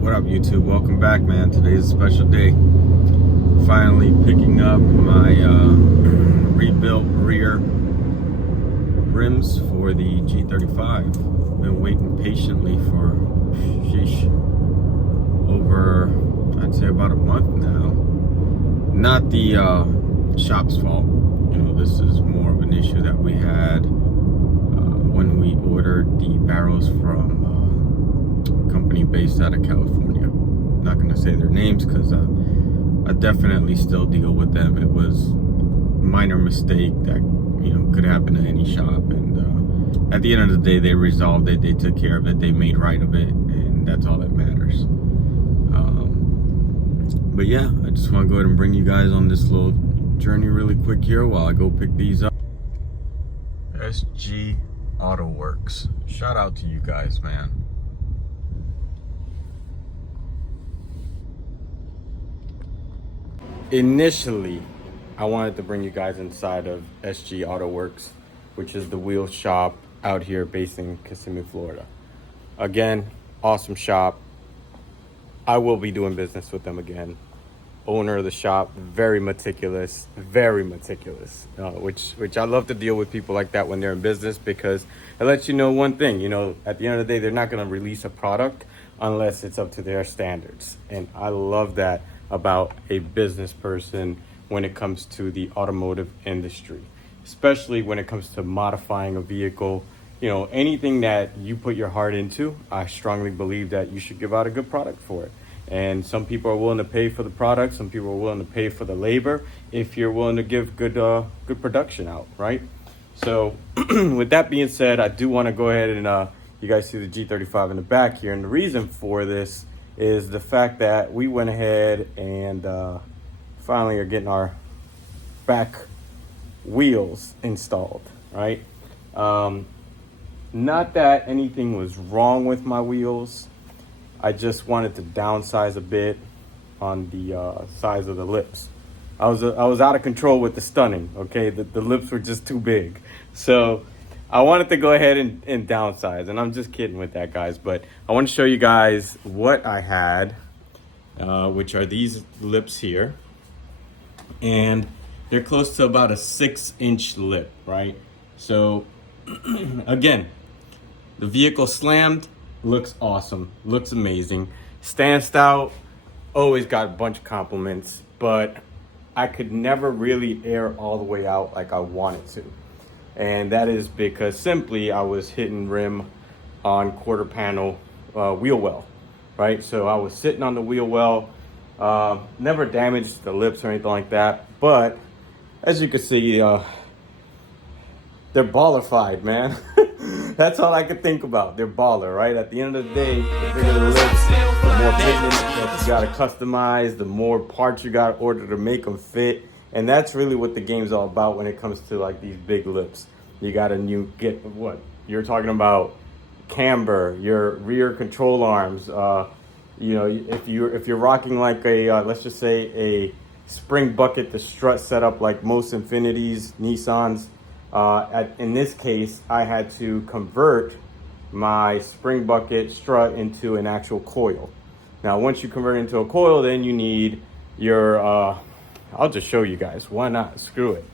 What up, YouTube? Welcome back, man. Today's a special day. Finally picking up my rebuilt rear rims for the G35. Been waiting patiently for, over, I'd say about a month now. Not the shop's fault. You know, this is more of an issue that we had when we ordered the barrels from a company based out of California. I'm not going to say their names because I definitely still deal with them. It was a minor mistake that, you know, could happen to any shop, and at the end of the day they resolved it, they took care of it, they made right of it, and that's all that matters. But yeah, I just want to go ahead and bring you guys on this little journey really quick here while I go pick these up. SG Auto Works. Shout out to you guys, man. Initially, I wanted to bring you guys inside of SG Auto Works, which is the wheel shop out here based in Kissimmee, Florida. Again, awesome shop. I will be doing business with them again. Owner of the shop, very meticulous, which I love to deal with people like that when they're in business, because it lets you know one thing, you know, at the end of the day, they're not going to release a product unless it's up to their standards. And I love that about a business person when it comes to the automotive industry, especially when it comes to modifying a vehicle. You know, anything that you put your heart into, I strongly believe that you should give out a good product for it. And some people are willing to pay for the product. Some people are willing to pay for the labor if you're willing to give good production out, right? So with that being said, I do want to go ahead and you guys see the G35 in the back here. And the reason for this is the fact that we went ahead and finally are getting our back wheels installed, right? Not that anything was wrong with my wheels. I just wanted to downsize a bit on the size of the lips. I was out of control with the stunning, okay? The lips were just too big. So I wanted to go ahead and downsize, and I'm just kidding with that, guys. But I want to show you guys what I had, which are these lips here. And they're close to about a 6-inch lip, right? So again, the vehicle slammed, looks awesome, looks amazing. Stands out, always got a bunch of compliments, but I could never really air all the way out like I wanted to. And that is because simply I was hitting rim on quarter panel wheel well, right? So I was sitting on the wheel well, never damaged the lips or anything like that. But as you can see, they're ballified, man. That's all I could think about. They're baller, right? At the end of the day, the bigger the lips, the more fitment that you gotta customize, the more parts you gotta order to make them fit. And that's really what the game's all about when it comes to like these big lips. You gotta get what? You're talking about camber, your rear control arms. You know, if you're rocking like a, let's just say a spring bucket to strut setup like most Infinitis, Nissans, in this case, I had to convert my spring bucket strut into an actual coil. Now, once you convert it into a coil, then you need your, I'll just show you guys. Why not? Screw it.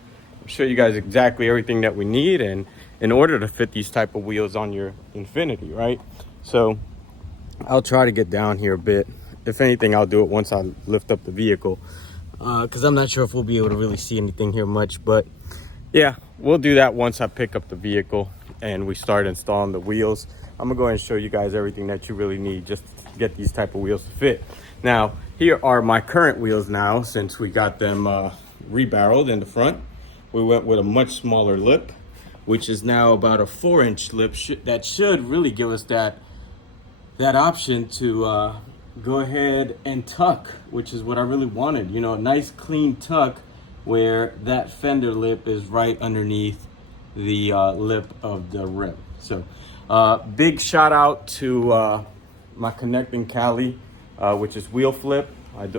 I'll show you guys exactly everything that we need and in order to fit these type of wheels on your Infiniti, right? So I'll try to get down here a bit. If anything, I'll do it once I lift up the vehicle, because I'm not sure if we'll be able to really see anything here much, but yeah, we'll do that once I pick up the vehicle and we start installing the wheels. I'm gonna go ahead and show you guys everything that you really need just to get these type of wheels to fit. Now, here are my current wheels now, since we got them rebarreled in the front. We went with a much smaller lip, which is now about a 4-inch lip. That should really give us that option to go ahead and tuck, which is what I really wanted. You know, a nice clean tuck where that fender lip is right underneath the lip of the rim. So big shout out to my connecting Cali, which is wheel flip.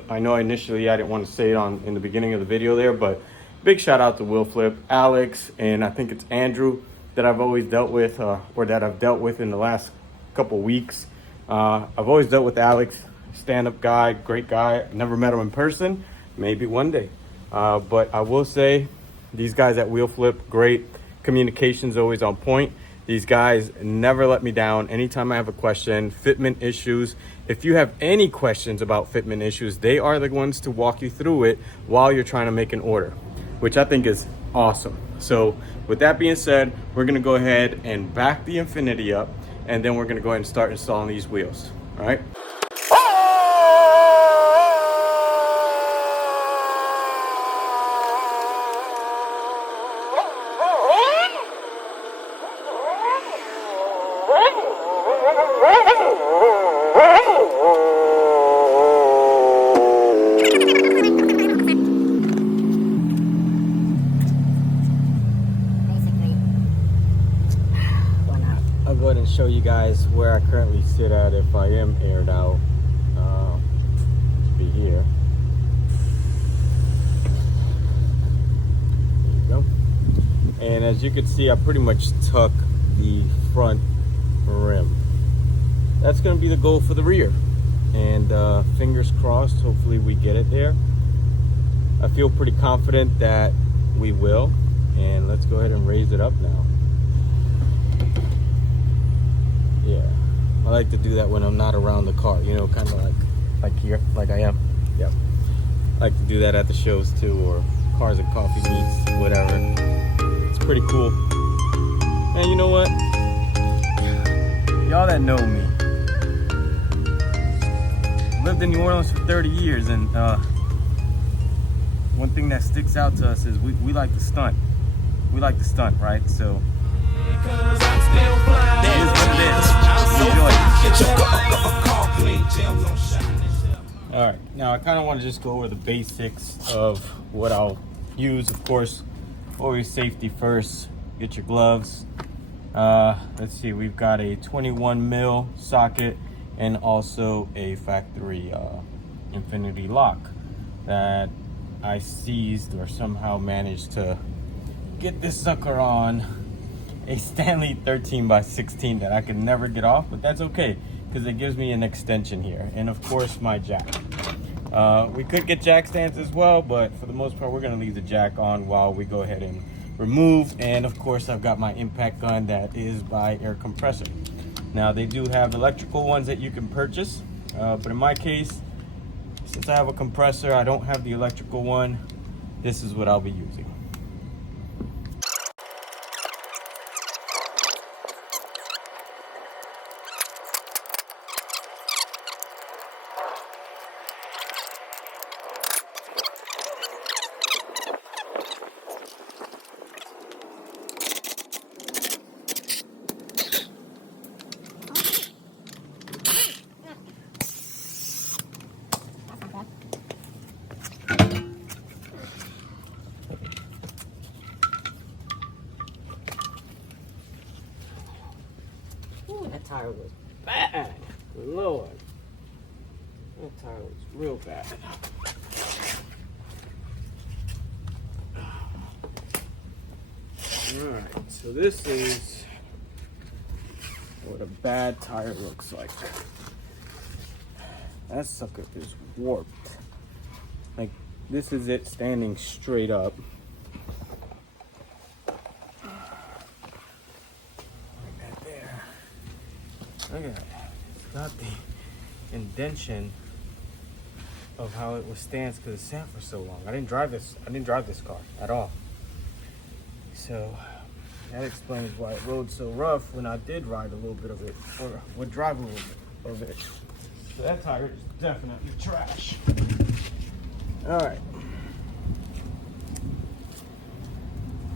I know initially I didn't want to say it in the beginning of the video there, but big shout out to wheel flip, Alex, and I think it's Andrew that I've always dealt with, or that I've dealt with in the last couple weeks. I've always dealt with Alex stand-up guy, great guy. Never met him in person, maybe one day. But I will say, these guys at Wheel Flip, great. Communication's always on point. These guys never let me down. Anytime I have a question, fitment issues, if you have any questions about fitment issues, they are the ones to walk you through it while you're trying to make an order, which I think is awesome. So with that being said, we're gonna go ahead and back the Infiniti up, and then we're gonna go ahead and start installing these wheels, all right? I'll go ahead and show you guys where I currently sit at if I am aired out. Be here. There you go. And as you can see, I pretty much tuck the front rim. That's going to be the goal for the rear. And fingers crossed, hopefully we get it there. I feel pretty confident that we will. And let's go ahead and raise it up now. Yeah, I like to do that when I'm not around the car, you know, kind of like here, like I am. Yep. I like to do that at the shows too, or cars and coffee meets, whatever. It's pretty cool. And you know what? Y'all that know me, lived in New Orleans for 30 years, and one thing that sticks out to us is we like to stunt. We like to stunt, right? So it is what it is. Enjoy. All right, now I kind of want to just go over the basics of what I'll use. Of course, always safety first. Get your gloves. Let's see, we've got a 21 mil socket and also a factory Infiniti lock that I seized or somehow managed to get this sucker on a Stanley 13x16 that I could never get off, but that's okay because it gives me an extension here, and of course my jack. We could get jack stands as well, but for the most part we're going to leave the jack on while we go ahead and remove. And of course I've got my impact gun that is by Air Compressor. Now they do have electrical ones that you can purchase, but in my case, since I have a compressor, I don't have the electrical one. This is what I'll be using. That tire was bad. Lord. That tire was real bad. Alright, so this is what a bad tire looks like. That sucker is warped. Like, this is it standing straight up. Look at it. It's got the indentation of how it withstands because it sat for so long. I didn't drive this car at all. So that explains why it rode so rough when I did ride a little bit of it, or would drive a little bit of it. So that tire is definitely trash. All right.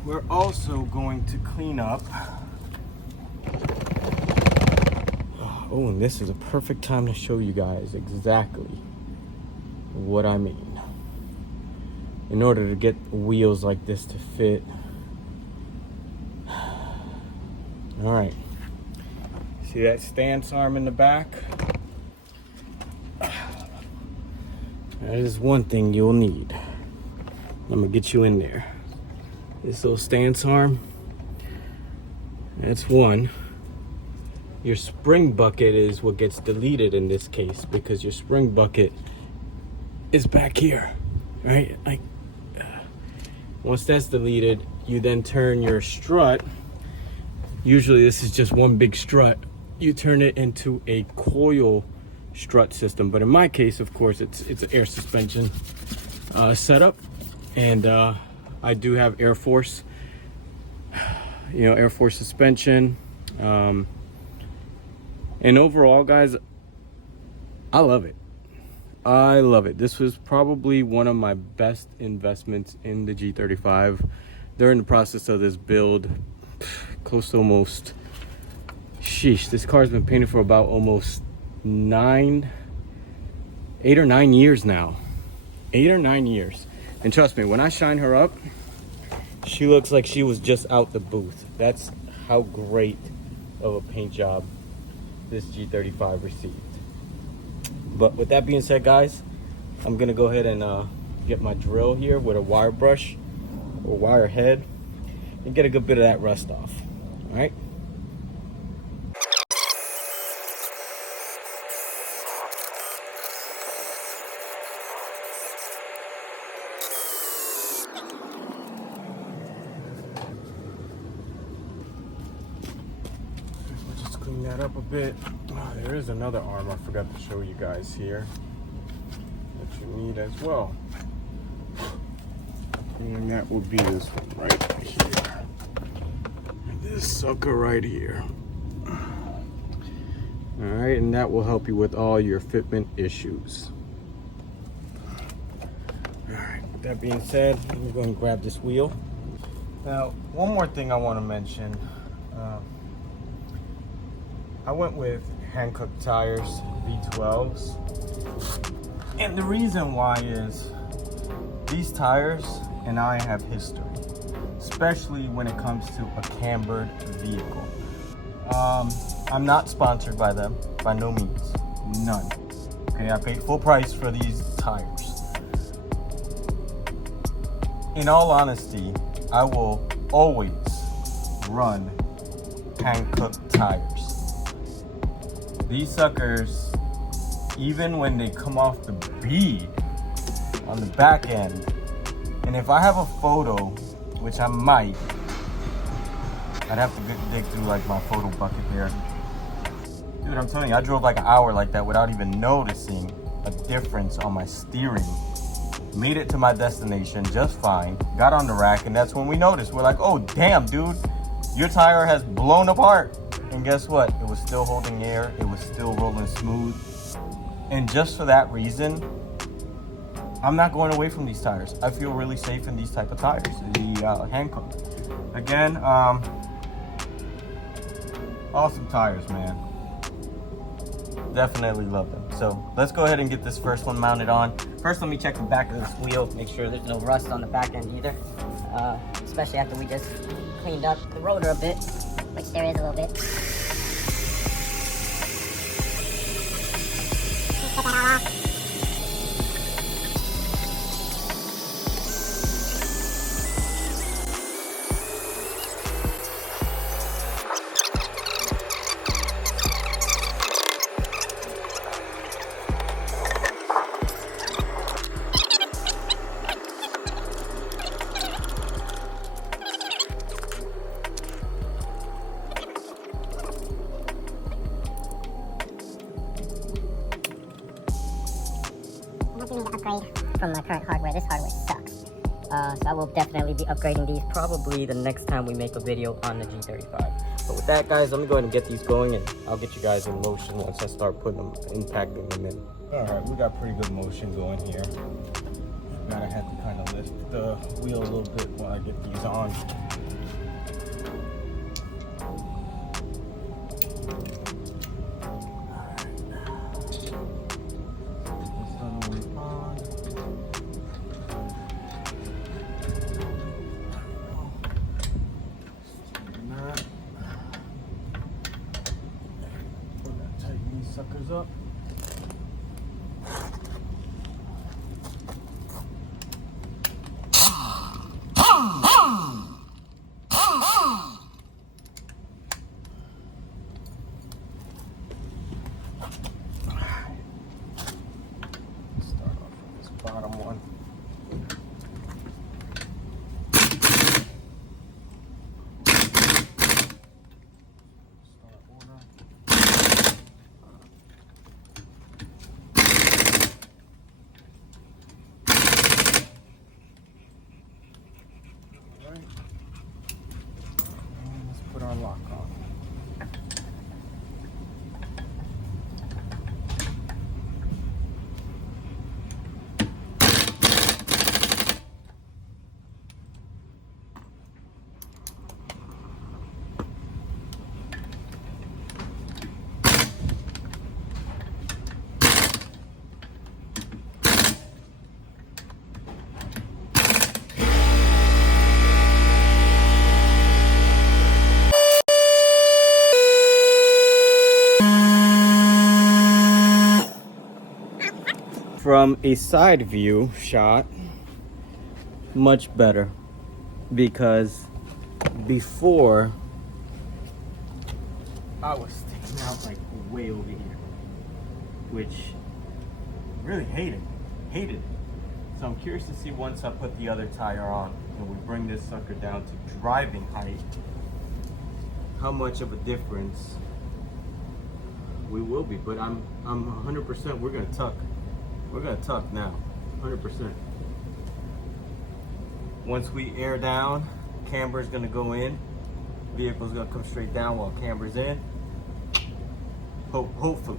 We're also going to clean up. Oh, and this is a perfect time to show you guys exactly what I mean. In order to get wheels like this to fit. All right. See that stance arm in the back? That is one thing you'll need. I'm gonna get you in there. This little stance arm, that's one. your spring bucket is what gets deleted in this case, because your spring bucket is back here, right? Like, once that's deleted, you then turn your strut. Usually this is just one big strut. You turn it into a coil strut system, but in my case, of course, it's an air suspension setup, and I do have Air Force, Air Force suspension, and overall, guys, I love it. I love it. This was probably one of my best investments in the G35. During the process of this build, close to almost, this car's been painted for about almost 8 or 9 years now. 8 or 9 years. And trust me, when I shine her up, she looks like she was just out the booth. That's how great of a paint job this G35 received. But with that being said, guys, I'm gonna go ahead and get my drill here with a wire brush or wire head and get a good bit of that rust off. All right. Clean that up a bit. Oh, there is another arm I forgot to show you guys here that you need as well. And that would be this one right here. And this sucker right here. Alright, and that will help you with all your fitment issues. Alright, with that being said, let me go and grab this wheel. Now, one more thing I want to mention. I went with Hankook tires, V12s. And the reason why is these tires and I have history, especially when it comes to a cambered vehicle. I'm not sponsored by them, by no means, none. Okay, I paid full price for these tires. In all honesty, I will always run Hankook tires. These suckers, even when they come off the bead on the back end, and if I have a photo, which I might, I'd have to dig through like my photo bucket here. Dude, I'm telling you, I drove like an hour like that without even noticing a difference on my steering. Made it to my destination just fine, got on the rack, and that's when we noticed. We're like, oh damn, dude, your tire has blown apart. And guess what? It was still holding air. It was still rolling smooth. And just for that reason, I'm not going away from these tires. I feel really safe in these type of tires, the Hankook. Again, awesome tires, man. Definitely love them. So let's go ahead and get this first one mounted on. First, let me check the back of this wheel, make sure there's no rust on the back end either. Especially after we just cleaned up the rotor a bit, which there is a little bit. Get that all off. Upgrade from my current hardware. This hardware sucks. So I will definitely be upgrading these probably the next time we make a video on the G35. But with that, guys, let me go ahead and get these going, and I'll get you guys in motion once I start putting them, impacting them in. All right, we got pretty good motion going here. Gotta have to kind of lift the wheel a little bit while I get these on. Suckers up. From a side view shot, much better, because before I was sticking out like way over here, which really hated it. So I'm curious to see once I put the other tire on and we bring this sucker down to driving height, how much of a difference we will be. But I'm 100%, we're gonna tuck now, 100%. Once we air down, camber's gonna go in, vehicle's gonna come straight down while camber's in. Hopefully.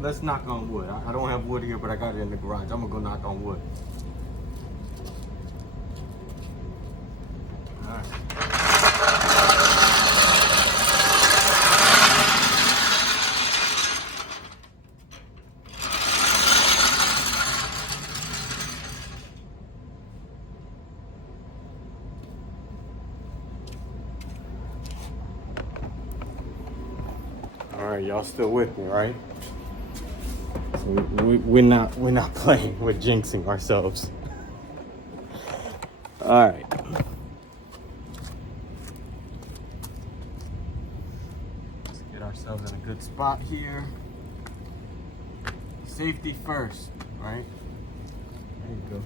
Let's knock on wood. I don't have wood here, but I got it in the garage. I'm gonna go knock on wood. All right. All right, y'all still with me, right? So we're not playing with jinxing ourselves. All right. Let's get ourselves in a good spot here. Safety first, right? There you go.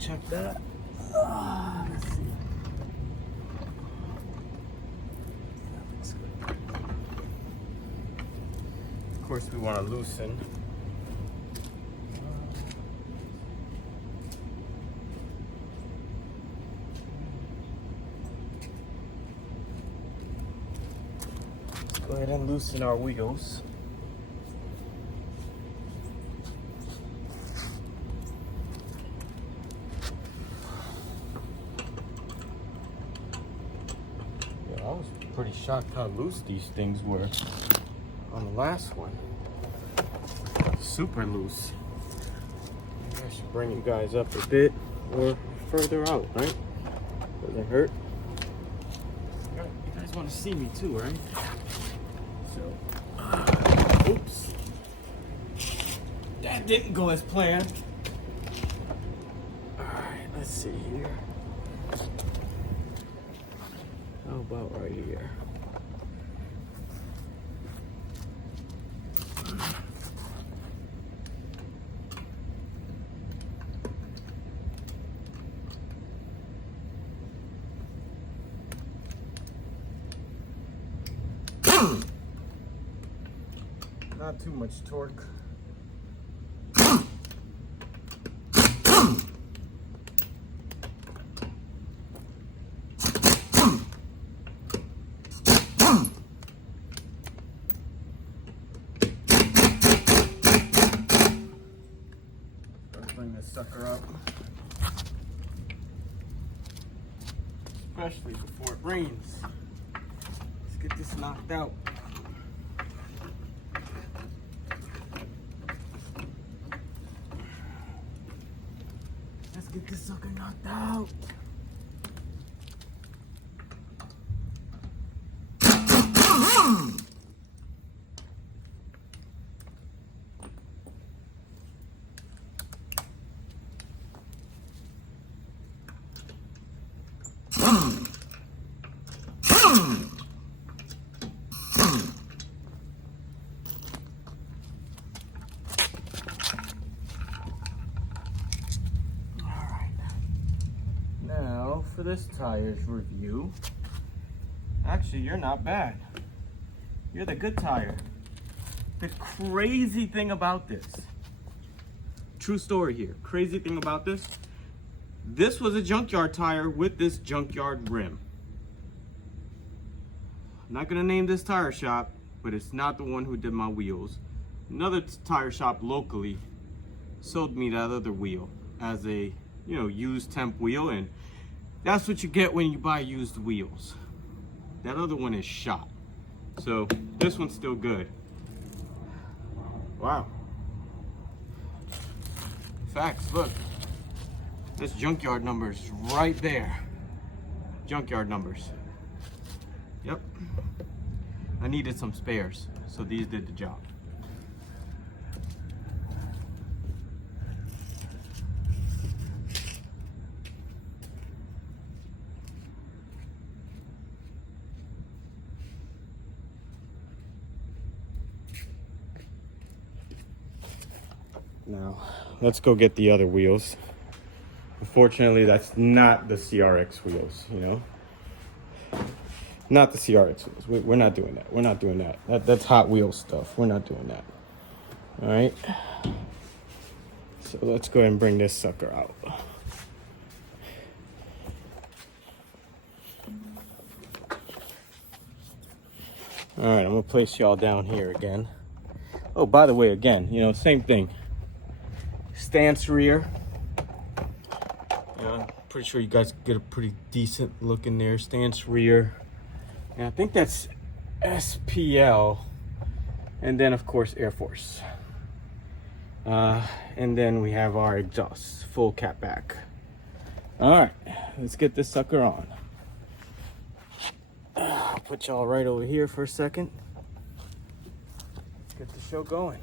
Check that. Let's see. That looks good. Of course, we want to loosen. Let's go ahead and loosen our wheels. I was pretty shocked how loose these things were on the last one. Super loose. Maybe I should bring you guys up a bit or further out, right? Doesn't hurt. You guys want to see me too, right? So, oops. That didn't go as planned. All right, let's see here. How about right here? Not too much torque. Bring this sucker up, especially before it rains. Let's get this knocked out. Let's get this sucker knocked out. For this tires review, actually you're not bad. You're the good tire. The crazy thing about this, true story here, crazy thing about this was a junkyard tire with this junkyard rim. I'm not gonna name this tire shop, but it's not the one who did my wheels. Another tire shop locally sold me that other wheel as a, used temp wheel, and that's what you get when you buy used wheels. That other one is shot. So this one's still good. Wow. Facts, look. That's junkyard numbers right there. Junkyard numbers. Yep. I needed some spares, so these did the job. Now, let's go get the other wheels. Unfortunately, that's not the CRX wheels, you know? Not the CRX wheels. We're not doing that. We're not doing that. That's Hot Wheels stuff. We're not doing that. All right? So let's go ahead and bring this sucker out. All right, I'm gonna place y'all down here again. Oh, by the way, again, you know, same thing. Stance rear. I'm pretty sure you guys get a pretty decent look in there. Stance rear. And I think that's SPL. And then, of course, Air Force. And then we have our exhaust, full cat back. All right, let's get this sucker on. I'll put y'all right over here for a second. Let's get the show going.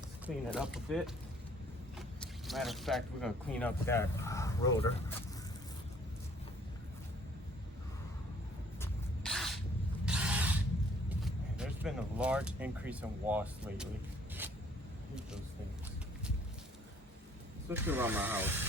Let's clean it up a bit. Matter of fact, we're gonna clean up that rotor. There's been a large increase in wasps lately. I hate those things. Especially around my house.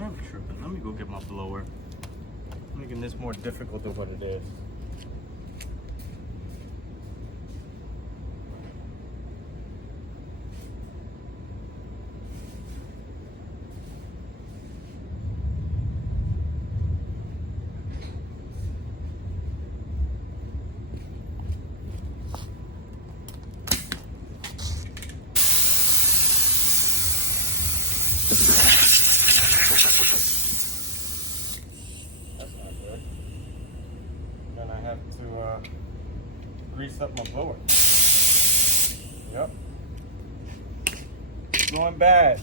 I'm tripping. Let me go get my blower. I'm making this more difficult than what it is. Grease up my blower. Yep. It's going bad.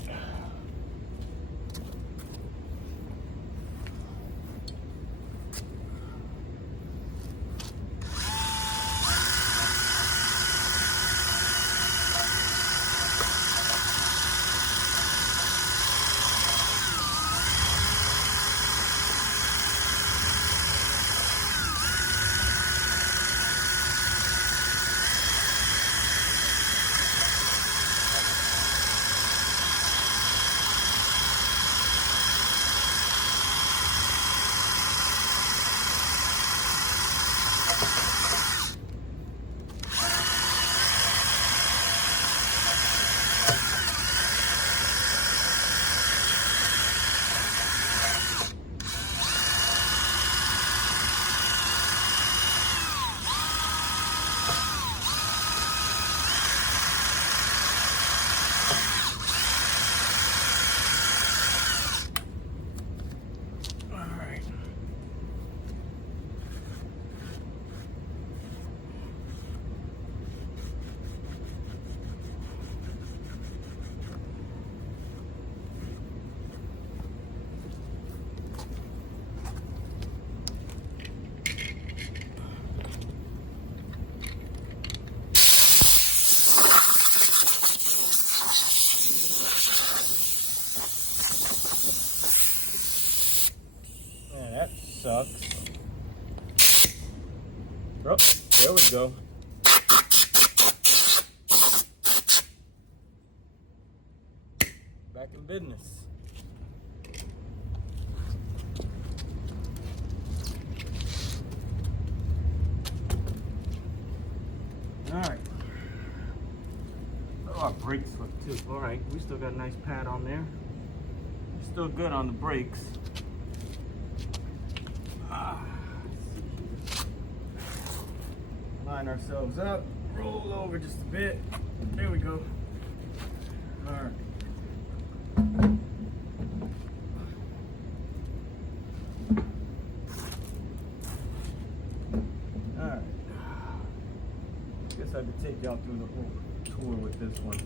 sucks. Oh, there we go. Back in business. Alright. Oh, our brakes look too. Alright, we still got a nice pad on there. Still good on the brakes. Line ourselves up, roll over just a bit. There we go. Alright. Alright. Guess I could take y'all through the whole tour with this one.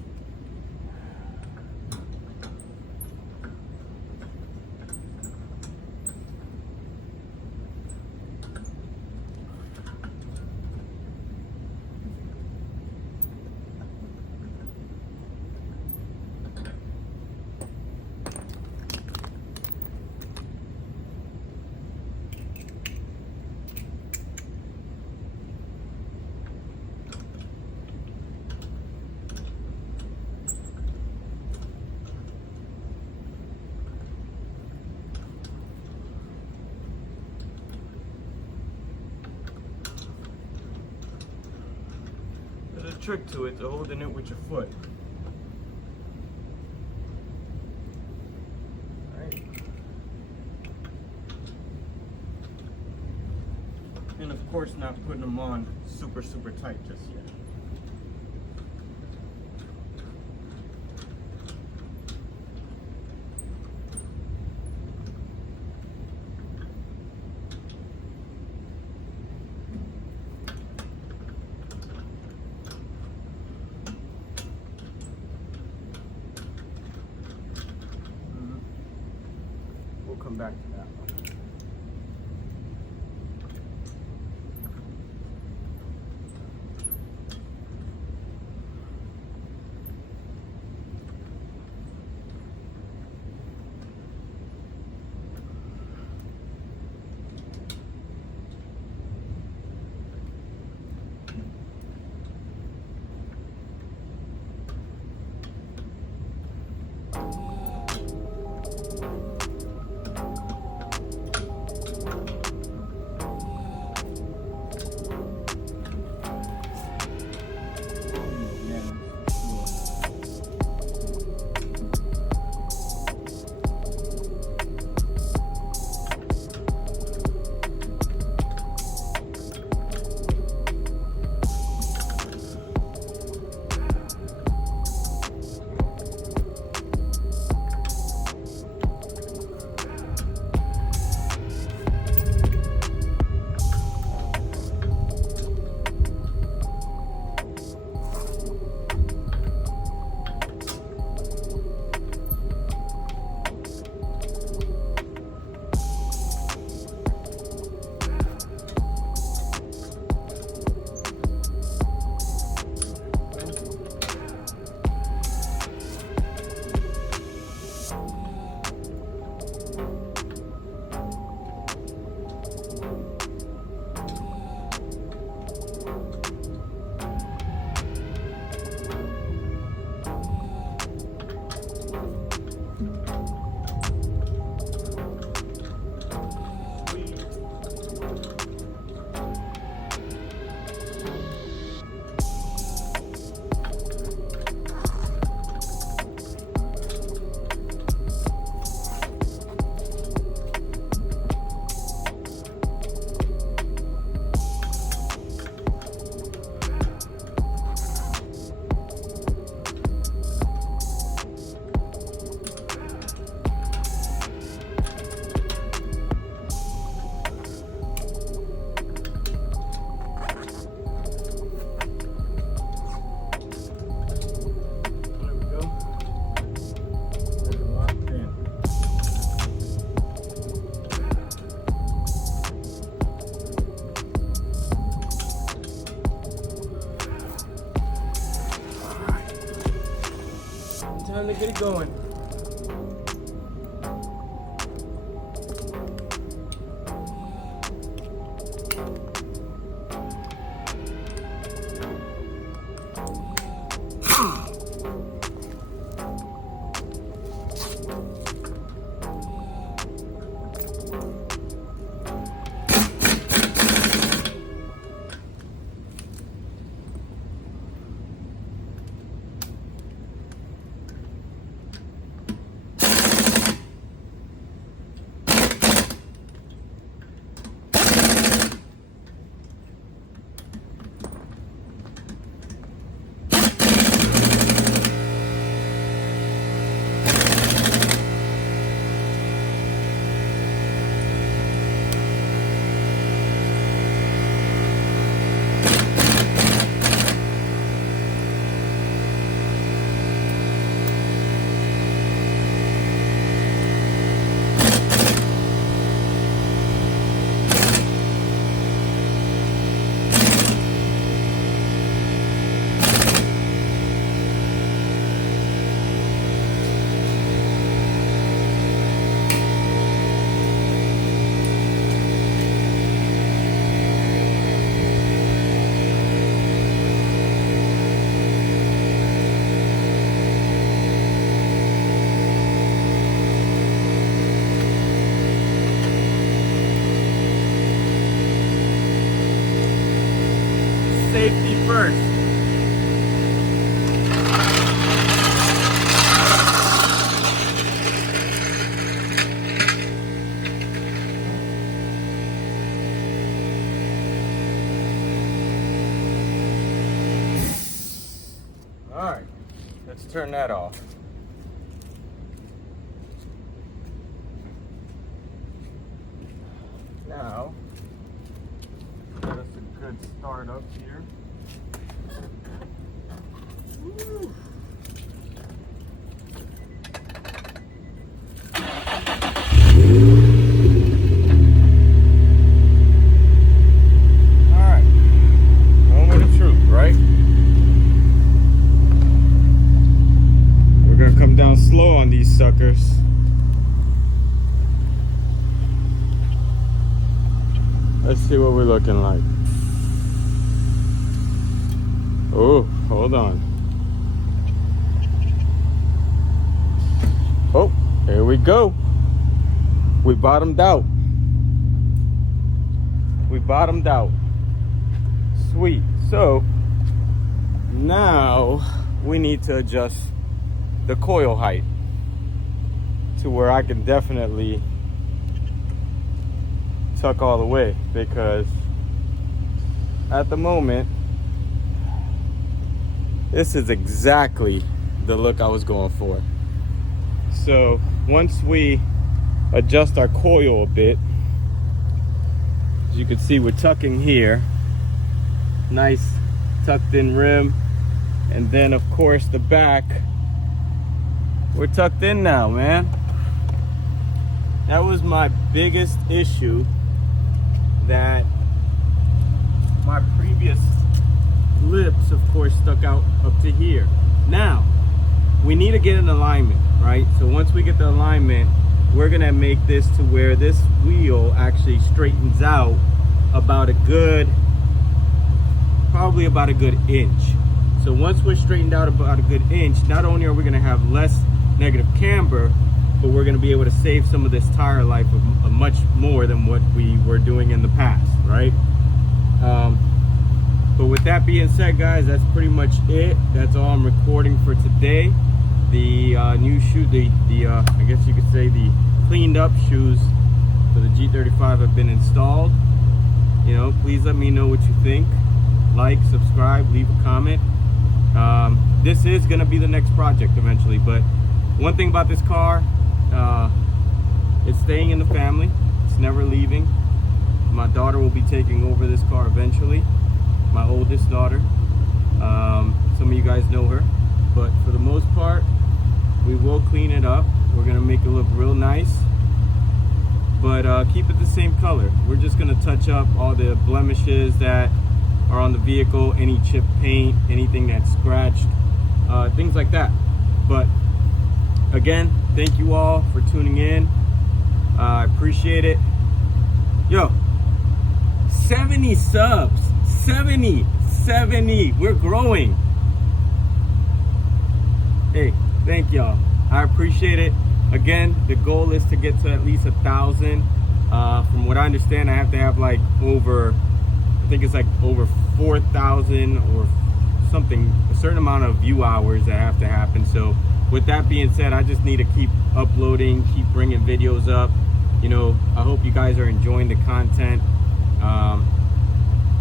There's a trick to it, to holding it with your foot. Right. And of course not putting them on super tight just yet. We'll come back to that one. Time to get it going. safety first. All right, let's turn that off. Now, get us a good start up here. Woo. All right, moment of truth, right? We're gonna come down slow on these suckers. Let's see what we're looking like. Oh, hold on. Oh, here we go. We bottomed out. We bottomed out. Sweet. So now we need to adjust the coil height to where I can definitely tuck all the way, because at the moment this is exactly the look I was going for. So once we adjust our coil a bit, as you can see, we're tucking here, nice tucked in rim, and then of course the back, we're tucked in now, man. That was my biggest issue, that my previous lips of course stuck out up to here. Now we need to get an alignment, right? So once we get the alignment, we're gonna make this to where this wheel actually straightens out about a good, probably about a good inch. So once we're straightened out about a good inch, not only are we gonna have less negative camber, but we're going to be able to save some of this tire life of much more than what we were doing in the past, right? But with that being said, guys, that's pretty much it. That's all I'm recording for today. The new shoe, I guess you could say the cleaned up shoes for the G35 have been installed. You know, please let me know what you think. Like, subscribe, leave a comment. This is going to be the next project eventually, but one thing about this car, it's staying in the family. It's never leaving. My daughter will be taking over this car eventually, my oldest daughter. Some of you guys know her, but for the most part, we will clean it up. We're gonna make it look real nice, but keep it the same color. We're just gonna touch up all the blemishes that are on the vehicle, any chip paint, anything that's scratched, things like that. But again, thank you all for tuning in. I appreciate it. Yo, 70 subs, 70, we're growing. Hey, thank y'all. I appreciate it. Again, the goal is to get to at least 1,000. From what I understand, I have to have like over, I think it's like over 4,000 or something, a certain amount of view hours that have to happen. So with that being said, I just need to keep uploading, keep bringing videos up. You know, I hope you guys are enjoying the content.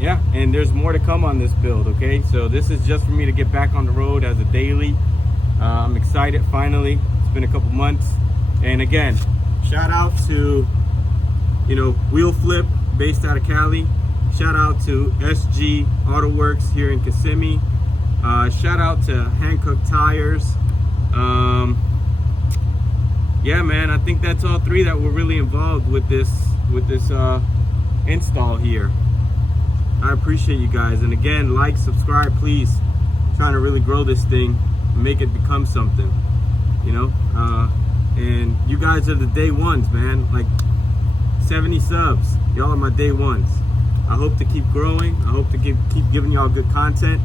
Yeah, and there's more to come on this build, okay? So this is just for me to get back on the road as a daily. I'm excited, finally. It's been a couple months. And again, shout out to, you know, Wheel Flip, based out of Cali. Shout out to SG Auto Works here in Kissimmee. Shout out to Hankook Tires. Yeah, man, I think that's all three that were really involved with this install here. I appreciate you guys, and again, like, subscribe, please. I'm trying to really grow this thing and make it become something, you know. And you guys are the day ones, man. Like 70 subs, y'all are my day ones. I hope to keep growing. I hope to keep giving y'all good content,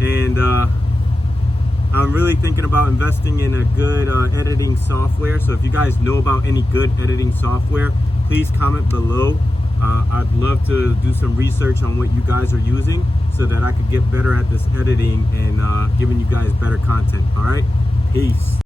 and I'm really thinking about investing in a good editing software. So if you guys know about any good editing software, please comment below. I'd love to do some research on what you guys are using, so that I could get better at this editing and giving you guys better content. All right, peace.